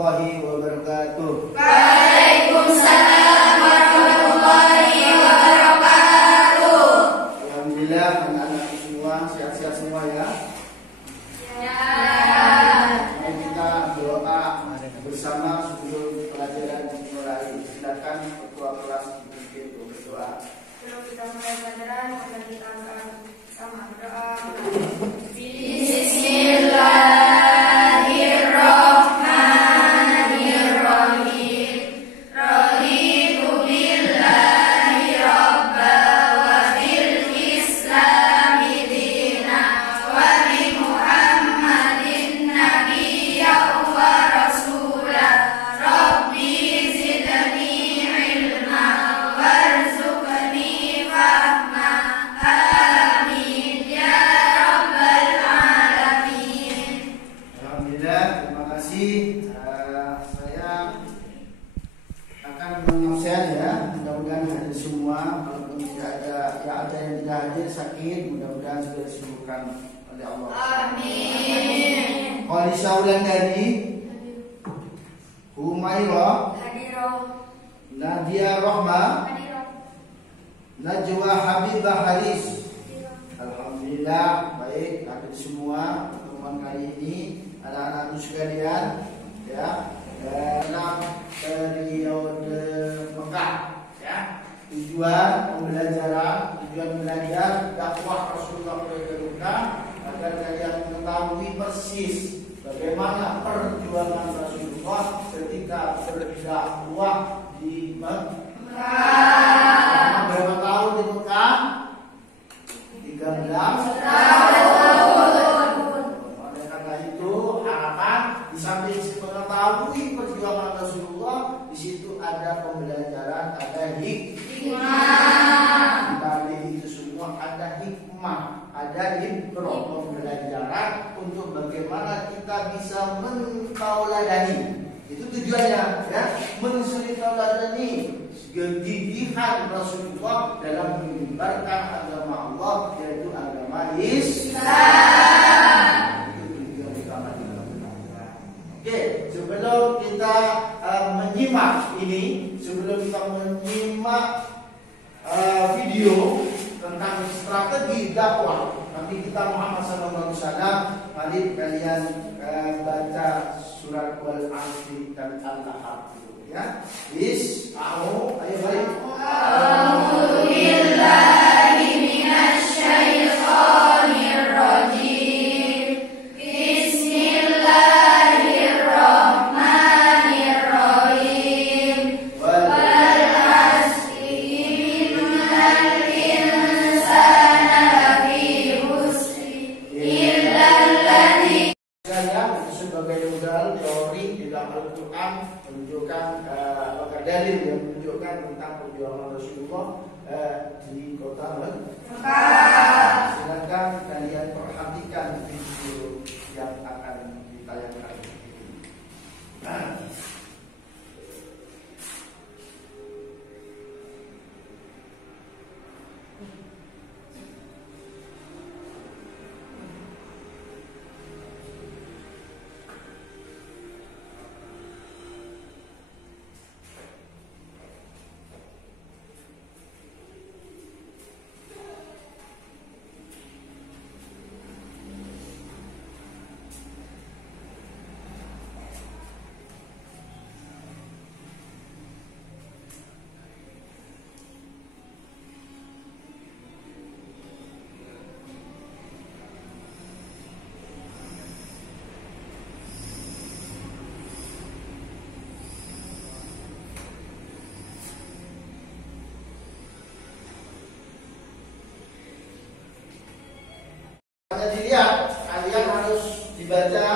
warahmatullahi wabarakatuh. Waalaikumsalam warahmatullahi wabarakatuh. Alhamdulillah anak-anak semua sehat-sehat semua ya. Ya. Mari kita berdoa bersama sebelum pelajaran dimulai. Silakan ketua kelas dipimpin untuk berdoa. Sebelum kita mulai pelajaran, mari kita akan sama berdoa. Saya akan mengabsen ya. Mudah-mudahan hadir semua. Kalaupun tidak ada yang tidak hadir sakit, mudah-mudahan sudah disembuhkan oleh Allah. Amin. Khalisa Wulandari, Humaira, Hadiroh. Nadia Rohma, Hadiroh. Najwa Habibah Haris. Alhamdulillah baik hadir semua pertemuan kali ini anak-anak sekalian ya, dalam periode Mekah ya. Tujuan pembelajaran, tujuan belajar dakwah Rasulullah ke Mekah agar kalian mengetahui persis bagaimana perjuangan Rasulullah ketika berdakwah di Mekah. Berapa tahun di Mekah? 13 tahun. Oleh karena itu harapan di samping mengetahui perjuangan Rasulullah, di situ ada pembelajaran, ada hikmah. Di balik itu semua ada hikmah, ada ibrah, pembelajaran untuk bagaimana kita bisa mentauladani. Itu tujuannya ya, mentauladani didikan Rasulullah dalam menyebarkan agama Allah, yaitu agama Islam. Itu tujuan utama dalam belajar. Oke, sebelum kita menyimak ini, sebelum kita menyimak video tentang strategi dakwah Nabi kita Muhammad SAW, mari kalian baca surat Wal-Asri dan Al-Lahab ya. Ayo baik. A'udzubillahi minasyaitonir rajim. Bismillahirrahmanirrahim. Wal 'asri innal insana lafi khusr illa alladziina. Saya sebagai modal teori di dalam Al-Quran menunjukkan dalil yang menunjukkan tentang perjuangan Rasulullah di kota Mekah. Silakan kalian perhatikan video yang akan ditayangkan. Dilihat, kalian harus dibaca,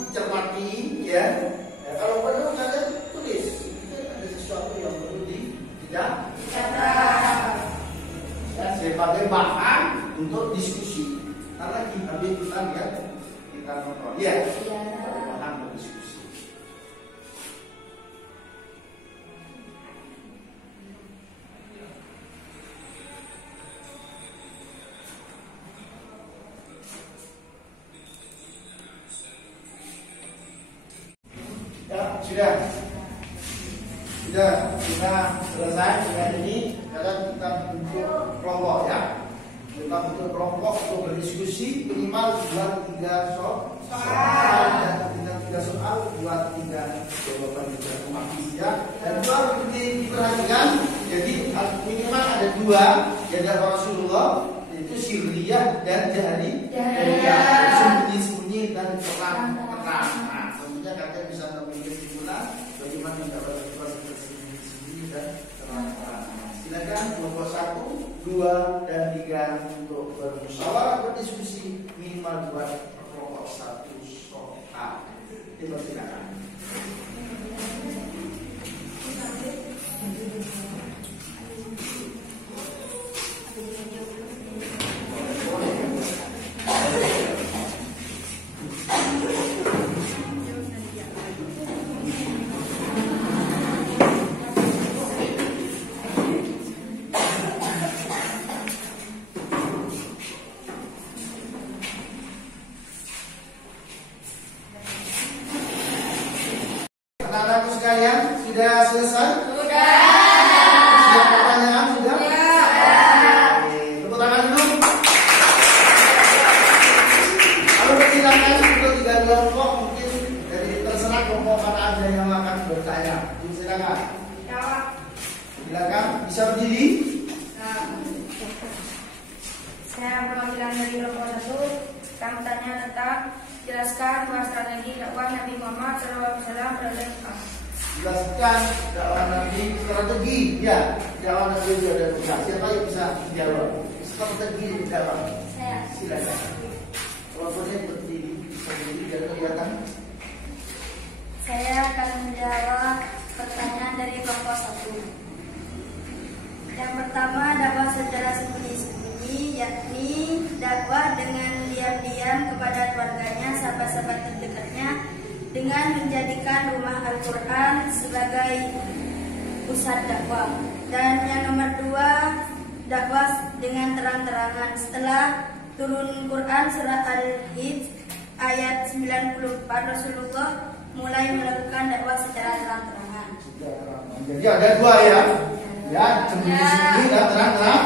dicermati, ya. Kalau perlu kalian tulis. Ada sesuatu yang perlu dicatat. Ya, sebagai bahan untuk diskusi. Karena kita lihat, kita nonton. Ya, bahan untuk diskusi. Sudah, kita selesai dengan ini. Sekarang kita bentuk kelompok ya. Kita bentuk kelompok untuk berdiskusi minimal 2-3 soal dan 3 soal, 2-3 jawaban ya. Dan itu harus diperhatikan. Jadi minimal ada 2, jadi Rasulullah itu sirriyah dan jahriyah, sembunyi-sembunyi dan terang. Nah, tentunya kalian bisa memilih kesimpulan bagaimana mendapat sembunyi-sembunyi dan terang. Silakan kelompok 1, 2, dan 3 untuk bermusyawarah berdiskusi minimal 2 per kelompok 1 soal. Dipersilakan. Anak-anakku sekalian, sudah selesai? Sudah. Siap pertanyaan sudah? Sudah. Tepuk tangan dulu. Lalu persilakan untuk 3 kelompok, mungkin dari terserah kelompok mana ada yang akan bertanya. Silakan. Jawab. Silakan, bisa berdiri. Saya perwakilan dari kelompok 1. Saya bertanya tentang jelaskan bahwa strategi dakwah Nabi Muhammad SAW berada. Jelaskan dakwah Nabi strategi. Ya, dakwah Nabi itu ada berapa? Siapa yang bisa jawab? Strategi dakwah. Saya. Silakan. Kelompoknya berdiri, bisa berdiri dan kelihatan. Saya akan menjawab pertanyaan dari kelompok 1. Yang pertama, dakwah secara sembunyi-sembunyi, yakni dakwah dengan diam-diam kepada keluarganya, sahabat-sahabat terdekatnya, dengan menjadikan rumah Al-Quran sebagai pusat dakwah. Dan yang nomor 2, dakwah dengan terang-terangan. Setelah turun Quran surah Al-Hijr ayat 94, Rasulullah mulai melakukan dakwah secara terang-terangan. Jadi ada 2 ya. Ya, sembunyi-sembunyi dan terang-terang.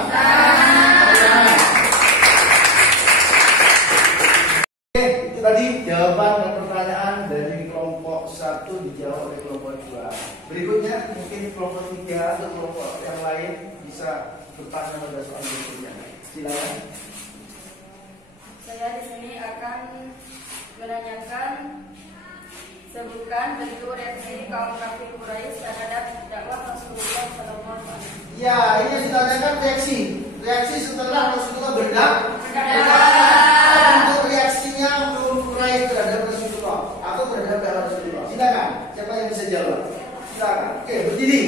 Oke, itu tadi jawaban dan pertanyaan dari kelompok 1 dijawab oleh kelompok 2. Berikutnya mungkin kelompok 3 atau kelompok yang lain bisa bertanya pada soal berikutnya. Silakan. Saya di sini akan menanyakan, sebutkan bentuk reaksi kaum kafir Quraisy terhadap dakwah Rasulullah SAW. Ya, ini ditanyakan reaksi setelah Rasulullah berdakwah. Untuk reaksinya menurut Quraisy terhadap Rasulullah atau terhadap dakwah Rasulullah. Silakan, siapa yang bisa jawab? Silakan. Oke, berdiri.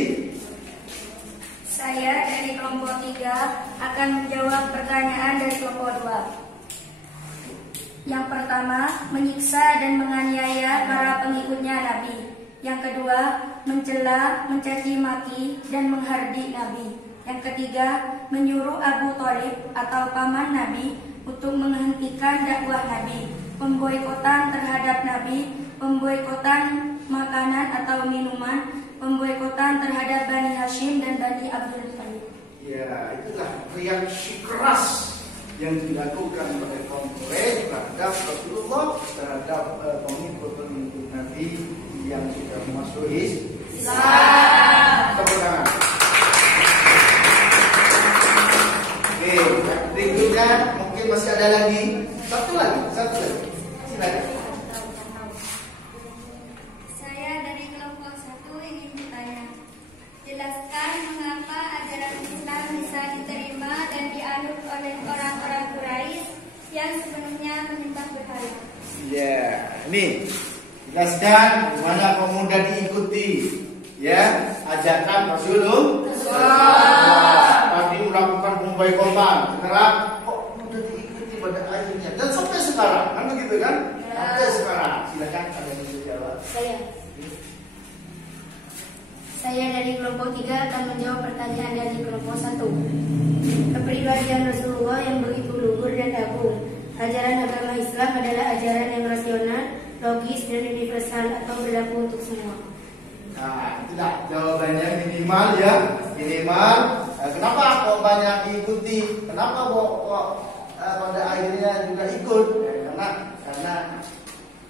Saya dari kelompok 3 akan menjawab pertanyaan dari kelompok 2. Yang pertama, menyiksa dan menganiaya para pengikutnya Nabi. Yang kedua, mencela, mencaci maki, dan menghardik Nabi. Yang ketiga, menyuruh Abu Thalib atau paman Nabi untuk menghentikan dakwah Nabi, pemboikotan terhadap Nabi, pemboikotan makanan atau minuman, pemboikotan terhadap Bani Hashim dan Bani Abdul Muthalib. Ya, itulah reaksi keras yang dilakukan oleh kaum Quraisy terhadap Rasulullah, terhadap pengikut-pengikut Nabi yang sudah masuk Islam. Tepuk tangan. Oke, berikutnya mungkin masih ada lagi. Satu lagi. Silakan. Saya dari kelompok 1 ingin bertanya, jelaskan mengapa ajaran Islam bisa diterima dan dianut oleh orang-orang Quraisy yang sebelumnya menyembah berhala. Ya, ini jelaskan gimana pemuda diikuti, ya, ajakan Rasulullah. Tadi melakukan pemboikotan, sekarang kok mudah diikuti pada akhirnya dan sampai sekarang, kan begitu kan? Sampai sekarang, silakan ada yang bisa jawab. Saya dari kelompok 3 akan menjawab pertanyaan dari kelompok 1. Kepribadian Rasulullah yang begitu luhur dan agung. Ajaran agama Islam adalah ajaran yang rasional, logis, dan universal atau berlaku untuk semua. Tidak, jawabannya minimal ya, minimal. Kenapa kok banyak diikuti? Kenapa kok pada akhirnya juga ikut? Karena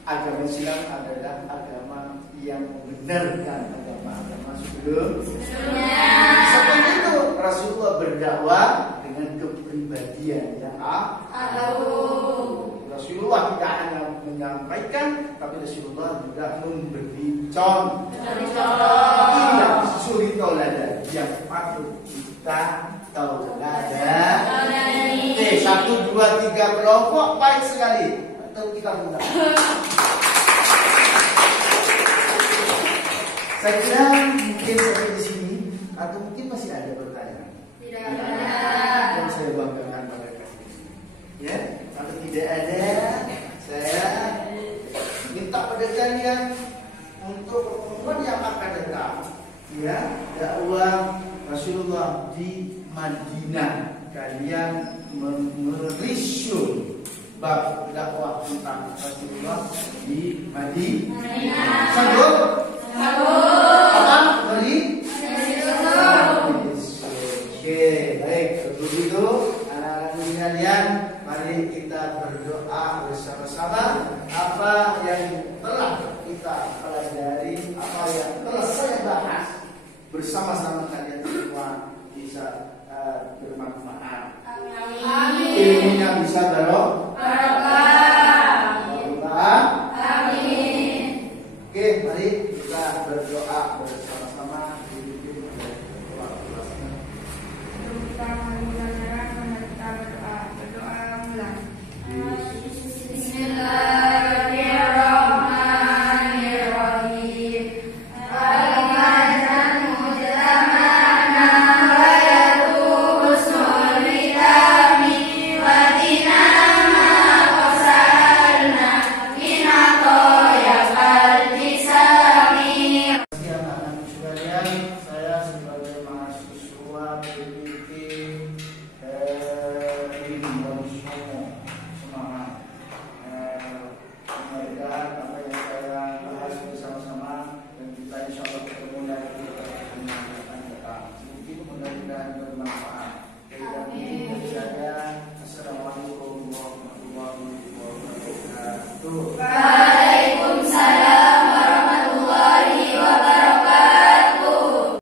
agama Islam adalah agama yang membenarkan agama sebelum. Seperti itu Rasulullah berdakwah dengan kepribadian yang Rasulullah tidak hanya menyampaikan, tapi Rasulullah juga memberi contoh. Tidak suri toladan yang patut kita tauladani. Oke, 1, 2, 3 kelompok baik sekali. Atau kita buka. Saya kira mungkin sampai di sini, atau mungkin masih ada pertanyaan. Tidak ada. Yang saya banggakan pada kalian. Ya, kalau tidak ada, saya minta pada kalian untuk pertemuan yang akan datang, ya, dakwah Rasulullah di Madinah, kalian merisun bab dakwah tentang Rasulullah di Madinah. Sanggup? Apa? Beri? Oke, baik. Begitu, anak-anak sekalian, mari kita berdoa bersama-sama. Apa yang telah kita pelajari, apa yang telah saya bahas bersama-sama kalian semua bisa bermanfaat. Amin. Ilmunya bisa Barokah. Amin. Oke, mari kita berdoa bersama-sama. Kita berdoa mulai. Bismillahirrahmanirrahim. Mudah-mudahan